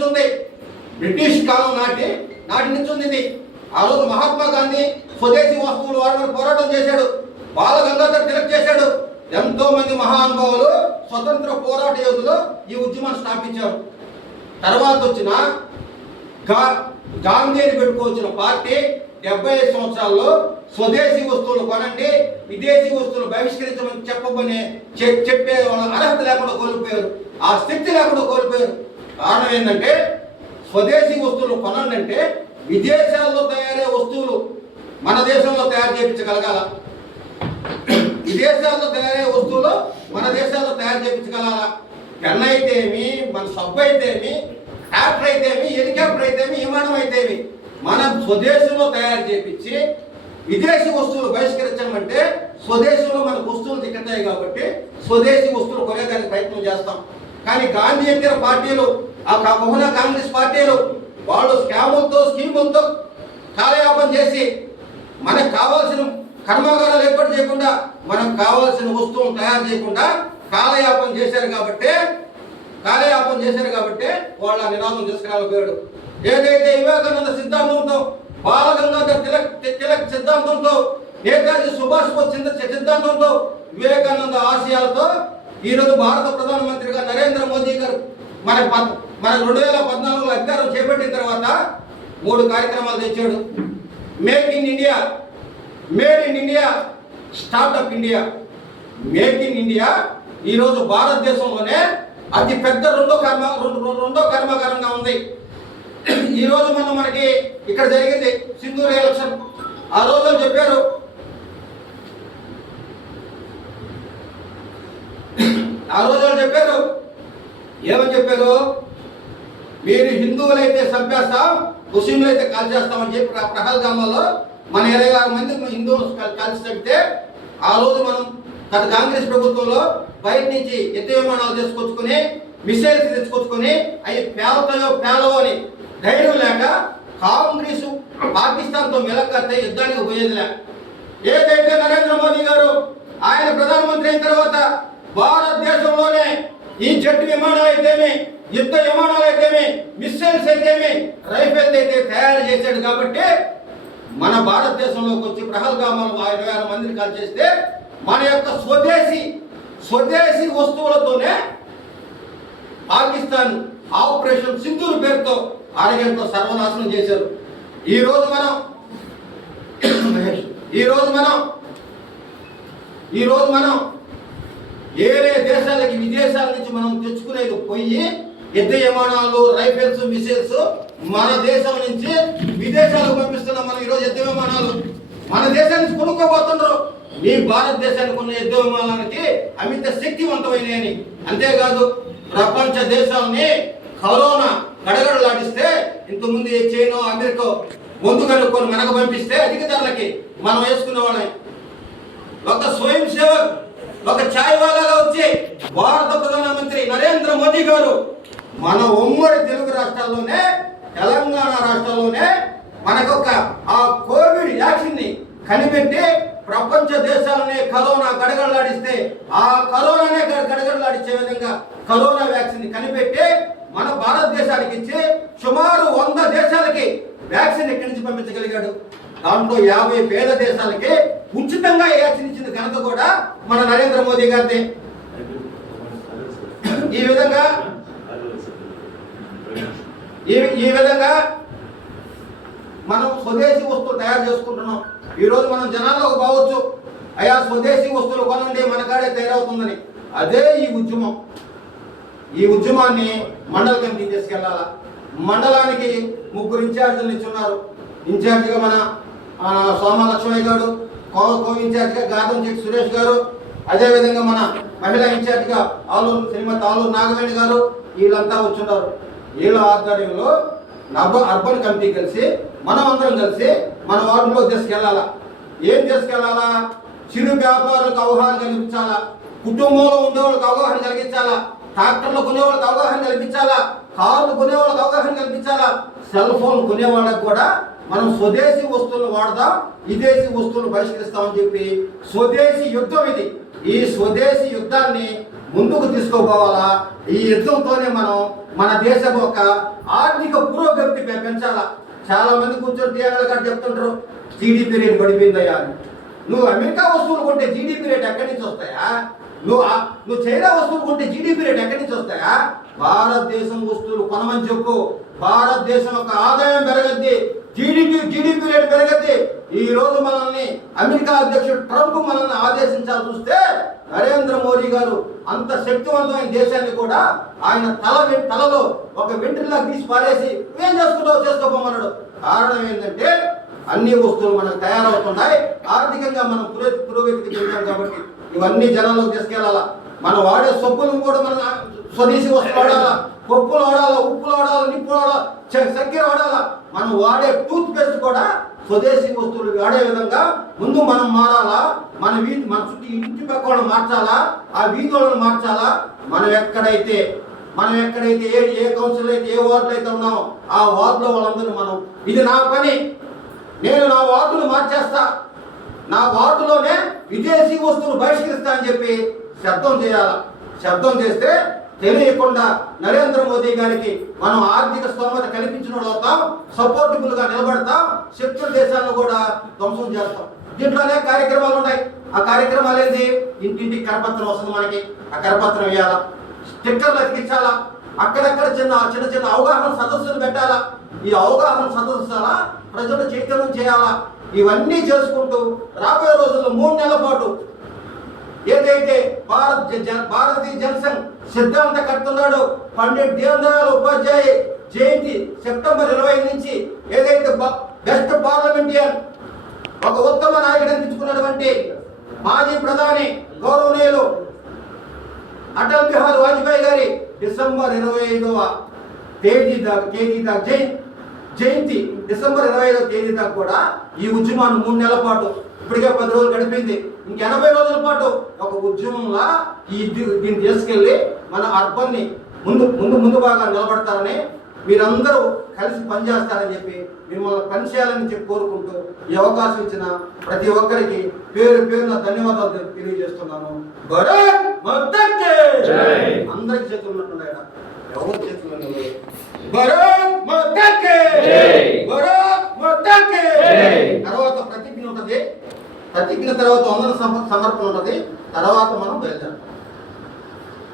నుంచి ఉంది, బ్రిటిష్ కాలం నాటి నుంచి ఉంది ఇది. ఆ రోజు మహాత్మా గాంధీ స్వదేశీ వస్తువులు వాడమని పోరాటం చేశాడు, బాల గంగాధర్ తిలక్ చేశాడు. ఎంతో మంది మహానుభావులు స్వతంత్ర పోరాట యోధులు ఈ ఉద్యమాన్ని స్థాపించారు. తర్వాత వచ్చిన గాంధీని పెట్టుకోవచ్చిన పార్టీ 75 సంవత్సరాల్లో స్వదేశీ వస్తువులు కొనండి, విదేశీ వస్తువులు బహిష్కరించమని చెప్పే వాళ్ళ అర్హత లేకుండా కోల్పోయారు, ఆ శక్తి లేకుండా కోల్పోయారు. కారణం ఏంటంటే స్వదేశీ వస్తువులు కొనండి అంటే విదేశాల్లో తయారయ్యే వస్తువులు మన దేశంలో తయారు చేయించగలగాల, విదేశాల్లో తయారయ్యే వస్తువులు మన దేశాల్లో తయారు చేయించగలగాల. పెన్ అయితేమి, మన సబ్బు అయితేమి, ట్రాక్టర్ అయితేమి, హెలికాప్టర్ అయితేమి, విమానం అయితేమి మన స్వదేశంలో తయారు చేయించి విదేశీ వస్తువులు బహిష్కరించమంటే స్వదేశంలో మనకు వస్తువులు దిక్కుతాయి కాబట్టి స్వదేశీ వస్తువులు కొనేదానికి ప్రయత్నం చేస్తాం. కానీ గాంధీయేతర పార్టీలు, ఆ మహిళా కాంగ్రెస్ పార్టీలు వాళ్ళు స్కీములతో కాలయాపన చేసి మనకు కావాల్సిన కర్మాగారాలు ఏర్పాటు చేయకుండా, మనకు కావాల్సిన వస్తువులు తయారు చేయకుండా కాలయాపన చేశారు కాబట్టి వాళ్ళ నినాదం తీసుకురాలిపోయాడు. ఏదైతే వివేకానంద సిద్ధాంతంతో, బాల గంగాధర్ తిలక్ సిద్ధాంతంతో, నేతాజీ సుభాష్ బోస్ సిద్ధాంతంతో, వివేకానంద ఆశయాలతో ఈరోజు భారత ప్రధానమంత్రిగా నరేంద్ర మోదీ గారు మన 2014లో అధికారం చేపట్టిన తర్వాత 3 కార్యక్రమాలు తెచ్చాడు. Make in India, made in India, startup India. Make in India ఈరోజు భారతదేశంలోనే అతి పెద్ద రెండో కర్మాగారంగా ఉంది. ఈరోజు మనకి ఇక్కడ జరిగింది సింధూర్ ఎలక్షన్. ఆ రోజు చెప్పారు, ఏమని చెప్పారు, మీరు హిందువులైతే చంపేస్తాం, ముస్లింలు అయితే కాల్ చేస్తామని చెప్పి ప్రహల్గామాలో మన 26 మంది హిందువులు కలిసి చెప్తే ఆ రోజు మనం గత కాంగ్రెస్ ప్రభుత్వంలో బయట నుంచి యుద్ధ విమానాలు తీసుకొచ్చుకొని, మిసైల్స్ తెచ్చుకొచ్చుకొని అవి పేలవో అని ధైర్యం లేక కాంగ్రెస్ పాకిస్తాన్తో మెలకత్తే యుద్ధానికి పోయేదిలే. ఏదైతే నరేంద్ర మోదీ గారు ఆయన ప్రధానమంత్రి అయిన తర్వాత భారతదేశంలోనే ఈ జెట్ విమానాలు అయితేమి, యుద్ధ విమానాలు అయితేమి, మిసైల్స్ అయితేమి, రైఫిల్స్ అయితే తయారు చేశాడు. కాబట్టి మన భారతదేశంలోకి వచ్చి ప్రహల్గామాలు 26 మందిని కాల్ చేస్తే మన యొక్క స్వదేశీ వస్తువులతోనే పాకిస్తాన్ ఆపరేషన్ సింధూర్ పేరుతో అరగంటలో సర్వనాశనం చేశారు. ఈరోజు మనం ఏరే దేశాలకి, విదేశాల నుంచి మనం తెచ్చుకునేది పోయి యుద్ధ విమానాలు, రైఫిల్స్, మిసైల్స్ మన దేశం నుంచి విదేశాలకు పంపిస్తున్నాం. మనం ఈరోజు యుద్ధ విమానాలు మన దేశం నుంచి కొనుక్కోబోతున్నారు. మీ భారతదేశానికి ఉన్న యుద్ధ విమానానికి అమిత శక్తివంతమైనవి. అంతేకాదు ప్రపంచ దేశాలని కరోనా గడగడలాడిస్తే ఇంతకుముందు చైనా, అమెరికా ముందు కనుక్కొని మనకు పంపిస్తే అధిక ధరలకి మనం వేసుకునే వాళ్ళని. ఒక స్వయం సేవక్, ఒక ఛాయ్ వాలాగా వచ్చి భారత ప్రధానమంత్రి నరేంద్ర మోదీ గారు మన ఉమ్మడి తెలుగు రాష్ట్రాల్లోనే, తెలంగాణ రాష్ట్రంలోనే మనకొక ఆ కోవిడ్ వ్యాక్సిన్ ని కనిపెట్టి ప్రపంచ దేశాలనే కరోనా గడగడలాడిస్తే ఆ కరోనానే గడగడలాడించే విధంగా కరోనా వ్యాక్సిన్ ని కనిపెట్టి మన భారతదేశానికి ఇచ్చి సుమారు 100 దేశాలకి వ్యాక్సిన్ ఎక్కడి నుంచి పంపించగలిగాడు. దాంట్లో 50 పేద దేశాలకి ఉచితంగా వ్యాక్సిన్ ఇచ్చిన ఘనత కూడా మన నరేంద్ర మోదీ గారిది. ఈ విధంగా మనం స్వదేశీ వస్తువులు తయారు చేసుకుంటున్నాం. ఈరోజు మనం జనాల్లోకి పోవచ్చు, అయ్యా స్వదేశీ వస్తువులు కొనండి మన కాడే తయారవుతుందని. అదే ఈ ఉద్యమాన్ని మండల కమిటీ తీసుకెళ్లాలా. మండలానికి 3 ఇన్ఛార్జీలు ఇచ్చున్నారు. ఇన్ఛార్జిగా మన సోమ లక్ష్మయ్య గారు, కో ఇన్ఛార్జిగా గాదంశెట్టి సురేష్ గారు, అదేవిధంగా మన మహిళా ఇన్ఛార్జిగా శ్రీమతి ఆలూరు నాగవేణి గారు, వీళ్ళంతా వచ్చున్నారు. వీళ్ళ ఆధ్వర్యంలో అర్బన్ కమిటీ కలిసి మనం అందరం కలిసి మన వార్డులో తీసుకెళ్లాలా. ఏం తీసుకెళ్లాలా? చిరు వ్యాపారులకు అవగాహన కల్పించాలా, కుటుంబంలో ఉండేవాళ్ళకి అవగాహన కలిగించాలా, ట్రాక్టర్లు కొనేవాళ్ళకి అవగాహన కల్పించాలా, కార్లు కొనేవాళ్ళకి అవగాహన కల్పించాలా, సెల్ ఫోన్ కొనేవాళ్ళకి కూడా మనం స్వదేశీ వస్తువులు వాడదాం, విదేశీ వస్తువులు బహిష్కరిస్తామని చెప్పి స్వదేశీ యుద్ధం ఇది. ఈ స్వదేశీ యుద్ధాన్ని ముందుకు తీసుకోపోవాలా. ఈ యుద్ధంతోనే మనం మన దేశం యొక్క ఆర్థిక పురోగతి పెంచాలా. చాలా మంది కూర్చొని టీఆర్ఎల్ గారు చెప్తుంటారు జీడిపి రేట్ పడిపోయిందయ్యా అని. నువ్వు అమెరికా వస్తువులు కొంటే జీడిపి రేట్ ఎక్కడి నుంచి వస్తాయా? నువ్వు చైనా వస్తువులు కొంటే జీడిపి రేట్ ఎక్కడి నుంచి వస్తాయా? భారతదేశం వస్తువులు కొనమని చెప్పు. భారతదేశం యొక్క ఆదాయం పెరగద్ది, జీడిపి రేట్ పెరగద్ది. ఈ రోజు మనల్ని అమెరికా అధ్యక్షుడు ట్రంప్ మనల్ని ఆదేశించాలి చూస్తే నరేంద్ర మోడీ గారు అంత శక్తివంతమైన దేశాన్ని కూడా ఆయన తలలో ఒక వెంట్రులా తీసి పారేసి ఏం చేసుకుంటావు చేసుకోమన్నాడు. కారణం ఏంటంటే అన్ని వస్తువులు మనకు తయారవుతున్నాయి, ఆర్థికంగా మనం పురోగతికి చెందాం కాబట్టి ఇవన్నీ జనాల్లోకి తీసుకెళ్లాలా. మనం వాడే సబ్బులను కూడా మనం స్వదేశీ వస్తువులు వాడాలా, పప్పులు వాడాలా, ఉప్పులు వాడాలా, నిప్పులు వాడాలా, చక్కెర వాడాలా. మనం వాడే టూత్ పేస్ట్ కూడా స్వదేశీ వస్తువులు వాడే విధంగా ముందు మనం మారాలా. మన చుట్టూ ఇంటి పక్క వాళ్ళని మార్చాలా, ఆ వీధి వాళ్ళని మార్చాలా. మనం ఎక్కడైతే ఏ కౌన్సిల్ అయితే ఏ వార్డులో అయితే ఉన్నామో ఆ వార్డులో వాళ్ళందరూ మనం ఇది నా పని, నేను నా వార్డును మార్చేస్తా, నా వార్డులోనే విదేశీ వస్తువులు బహిష్కరిస్తా అని చెప్పి శబ్దం చేయాలి. శబ్దం చేస్తే తెలియకుండా నరేంద్ర మోదీ గారికి మనం ఆర్థిక స్తోమత కల్పించిన అవుతాం, సపోర్టబుల్ గా నిలబడతాం, శత్రు దేశాలను కూడా ధ్వంసం చేస్తాం. దీంట్లో అనేక కార్యక్రమాలు ఉన్నాయి. ఆ కార్యక్రమాలు ఏంటి? ఇంటింటికి కరపత్రం వస్తుంది మనకి, ఆ కరపత్రం వేయాలా, స్టిక్కర్లు అతికించాలా, అక్కడక్కడ చిన్న అవగాహన సదస్సులు పెట్టాలా. ఈ అవగాహన సదస్సుల ప్రజలు చైతన్యం చేయాలా. ఇవన్నీ చేసుకుంటూ రాబోయే రోజుల్లో 3 నెలల పాటు ఏదైతే భారతీయ జనసంఘ్ సిద్ధాంతకర్త ఉన్నాడో పండిట్ దీన్ దయాళ్ ఉపాధ్యాయ జయంతి సెప్టెంబర్ 25 నుంచి ఏదైతే బెస్ట్ పార్లమెంటియన్ ఒక ఉత్తమ నాయకుడు అనిపించుకున్నటువంటి మాజీ ప్రధాని గౌరవనీయులు అటల్ బిహారీ వాజ్పేయి గారి డిసెంబర్ 25వ తేదీ దాకా జయంతి డిసెంబర్ 25వ తేదీ దాకా కూడా ఈ ఉద్యమాన్ని 3 నెలల పాటు, ఇప్పటికే 10 రోజులు గడిపింది, ఇంక 80 రోజుల పాటు ఒక ఉద్యమంలా దీన్ని తీసుకెళ్ళి మన అర్బన్ని ముందు బాగా నిలబడతారని, మీరందరూ కలిసి పనిచేస్తారని చెప్పి మిమ్మల్ని పనిచేయాలని చెప్పి కోరుకుంటూ ఈ అవకాశం ఇచ్చిన ప్రతి ఒక్కరికి పేరున ధన్యవాదాలు తెలియజేస్తున్నాను. భారత్ మాతా కీ జై. అందరికి చేతులు ఉన్నట్టున్నాయి, ఎవరి చేతులు ఉన్నాయి? భారత్ మాతా కీ జై, భారత్ మాతా కీ జై. తర్వాత ప్రతిజ్ఞ ఉంటుంది, ప్రతిజ్ఞ తర్వాత వందన సమర్పణ ఉంటుంది, తర్వాత మనం బయలుదేరాం.